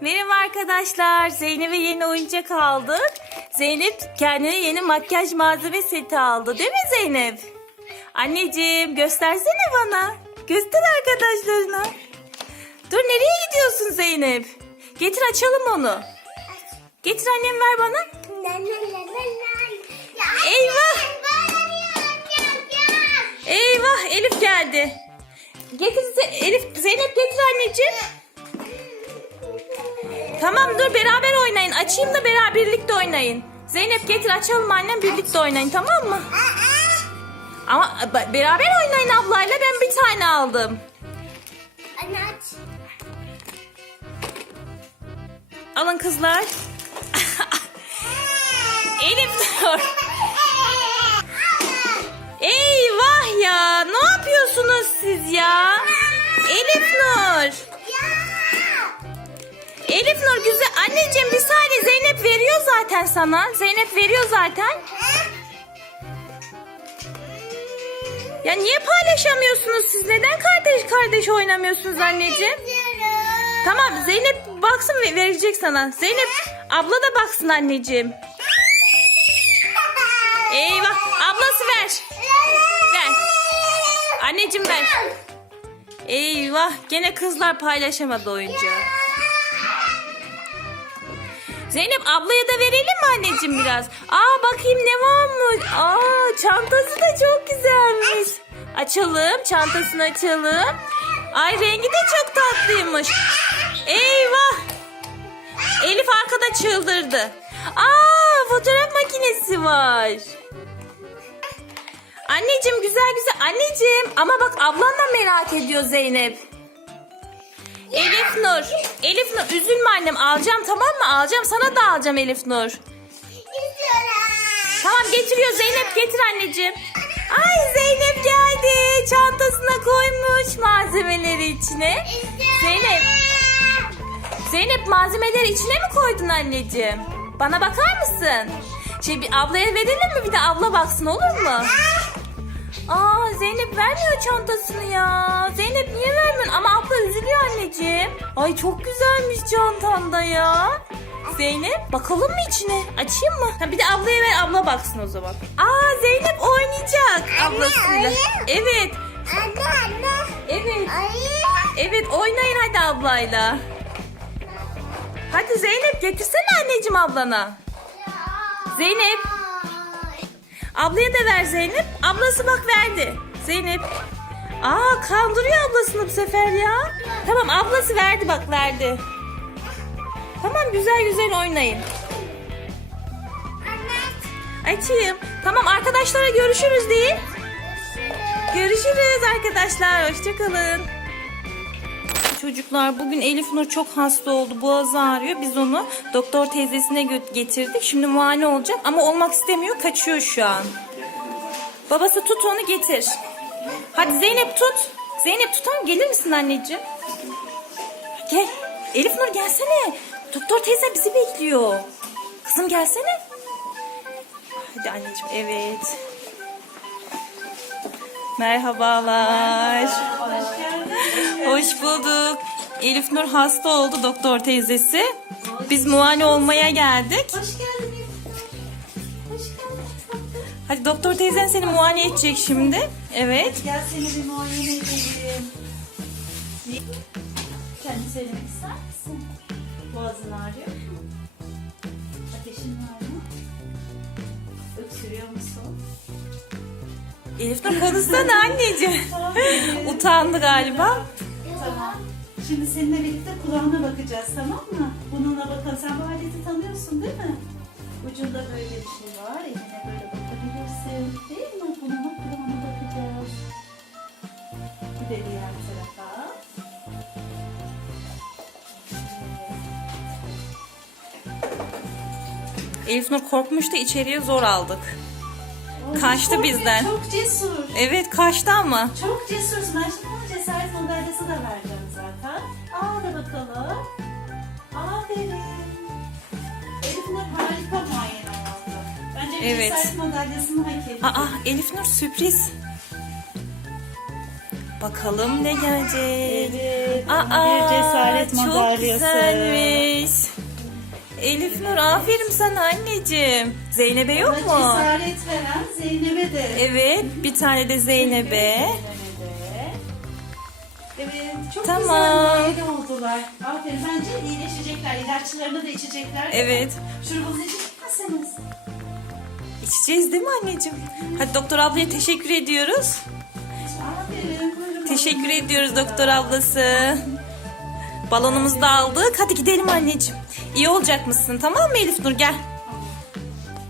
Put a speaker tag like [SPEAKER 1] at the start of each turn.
[SPEAKER 1] Merhaba arkadaşlar. Zeynep'e yeni oyuncak aldık. Zeynep kendine yeni makyaj malzeme seti aldı. Değil mi Zeynep? Anneciğim göstersene bana. Göster arkadaşlarına. Dur nereye gidiyorsun Zeynep? Getir açalım onu. Getir annem ver bana. Eyvah. Eyvah Elif geldi. Getir Elif Zeynep getir anneciğim. Tamam dur beraber oynayın. Açayım da beraber birlikte oynayın. Zeynep getir açalım annem birlikte oynayın tamam mı? Ama beraber oynayın ablayla ben bir tane aldım. Alın kızlar. Elif dur. Elif Nur güzel. Anneciğim bir saniye Zeynep veriyor zaten sana. Zeynep veriyor zaten. Ya niye paylaşamıyorsunuz siz? Neden kardeş kardeş oynamıyorsunuz anneciğim? Tamam Zeynep baksın ve verecek sana. Zeynep abla da baksın anneciğim. Eyvah ablası ver. Ver. Anneciğim ver. Eyvah gene kızlar paylaşamadı oyuncağı. Zeynep ablaya da verelim mi anneciğim biraz? Aa bakayım ne varmış. Aa çantası da çok güzelmiş. Açalım çantasını açalım. Ay rengi de çok tatlıymış. Eyvah. Elif arkada çıldırdı. Aa fotoğraf makinesi var. Anneciğim güzel güzel. Anneciğim ama bak ablan da merak ediyor Zeynep. Elif Nur. Elif Nur üzülme annem alacağım tamam mı? Alacağım sana da alacağım Elif Nur. Tamam getiriyor Zeynep getir anneciğim. Ay Zeynep geldi. Çantasına koymuş malzemeleri içine. Zeynep. Zeynep malzemeleri içine mi koydun anneciğim? Bana bakar mısın? Şey bir ablaya verelim mi bir de abla baksın olur mu? Aa Zeynep vermiyor çantasını ya. Zeynep anneciğim. Ay çok güzelmiş çantanda ya. Zeynep bakalım mı içine? Açayım mı? Ha, bir de ablaya ver abla baksın o zaman. Aa Zeynep oynayacak ablasıyla. Evet. Evet. Evet oynayın hadi ablayla. Hadi Zeynep getirsene anneciğim ablana. Zeynep. Ablaya da ver Zeynep. Ablası bak verdi. Zeynep. Aa kandırıyor ablasını bu sefer ya. Tamam ablası verdi bak verdi. Tamam güzel güzel oynayın. Açayım. Tamam arkadaşlara görüşürüz deyin. Görüşürüz arkadaşlar. Hoşçakalın. Çocuklar bugün Elif Nur çok hasta oldu. Boğazı ağrıyor. Biz onu doktor teyzesine getirdik. Şimdi muayene olacak ama olmak istemiyor. Kaçıyor şu an. Babası tut onu getir. Hadi Zeynep tut. Zeynep tutar gelir misin anneciğim? Gel. Elif Nur gelsene. Doktor teyze bizi bekliyor. Kızım gelsene. Hadi anneciğim evet. Merhabalar. Hoş bulduk. Elif Nur hasta oldu doktor teyzesi. Biz muayene olmaya geldik.
[SPEAKER 2] Hoş geldin. Hoş geldin.
[SPEAKER 1] Hadi doktor teyzen seni muayene edecek şimdi. Evet.
[SPEAKER 2] Gel seni bir muayene edelim. Kendi söylemek ister misin? Boğazın ağrıyor mu? Ateşin var mı? Öksürüyor musun?
[SPEAKER 1] Elif Nur konuşsana anneciğim. Utandı galiba.
[SPEAKER 2] Tamam. Şimdi seninle birlikte kulağına bakacağız tamam mı? Bununla bakalım. Sen bu aleti tanıyorsun değil mi? Ucunda böyle bir şey var. Eline böyle bakabilirsin.
[SPEAKER 1] Elif Nur korkmuştu içeriye zor aldık.
[SPEAKER 2] Oy,
[SPEAKER 1] Kaçtı
[SPEAKER 2] çok-
[SPEAKER 1] bizden.
[SPEAKER 2] Çok cesur.
[SPEAKER 1] Evet kaçtı ama.
[SPEAKER 2] Çok cesursun. Ben şimdi ona cesaret madalyası da vereceğim zaten. Al da bakalım. Aferin. Elif Nur harika muayene oldu. Bence bir
[SPEAKER 1] Evet.
[SPEAKER 2] cesaret madalyasını hak etti.
[SPEAKER 1] Aa Elif Nur sürpriz. Bakalım ne gelecek.
[SPEAKER 2] Evet.
[SPEAKER 1] Aa,
[SPEAKER 2] bir cesaret
[SPEAKER 1] çok
[SPEAKER 2] madalyası.
[SPEAKER 1] güzelmiş. Elif Nur aferin sana anneciğim. Zeynep'e yok mu?
[SPEAKER 2] Cesaret veren Zeynep'e de.
[SPEAKER 1] Evet bir tane de Zeynep'e.
[SPEAKER 2] Evet çok
[SPEAKER 1] Tamam.
[SPEAKER 2] güzel muayene oldular. Aferin bence iyileşecekler. İlaçlarını da içecekler.
[SPEAKER 1] Evet.
[SPEAKER 2] Şurubunuzu içecek misiniz?
[SPEAKER 1] İçeceğiz değil mi anneciğim? Hadi doktor ablaya teşekkür ediyoruz.
[SPEAKER 2] Aferin. Buyurun.
[SPEAKER 1] Teşekkür ediyoruz doktor ablası. Balonumuzu da aldık. Hadi gidelim anneciğim. İyi olacak mısın tamam mı Elif Nur gel.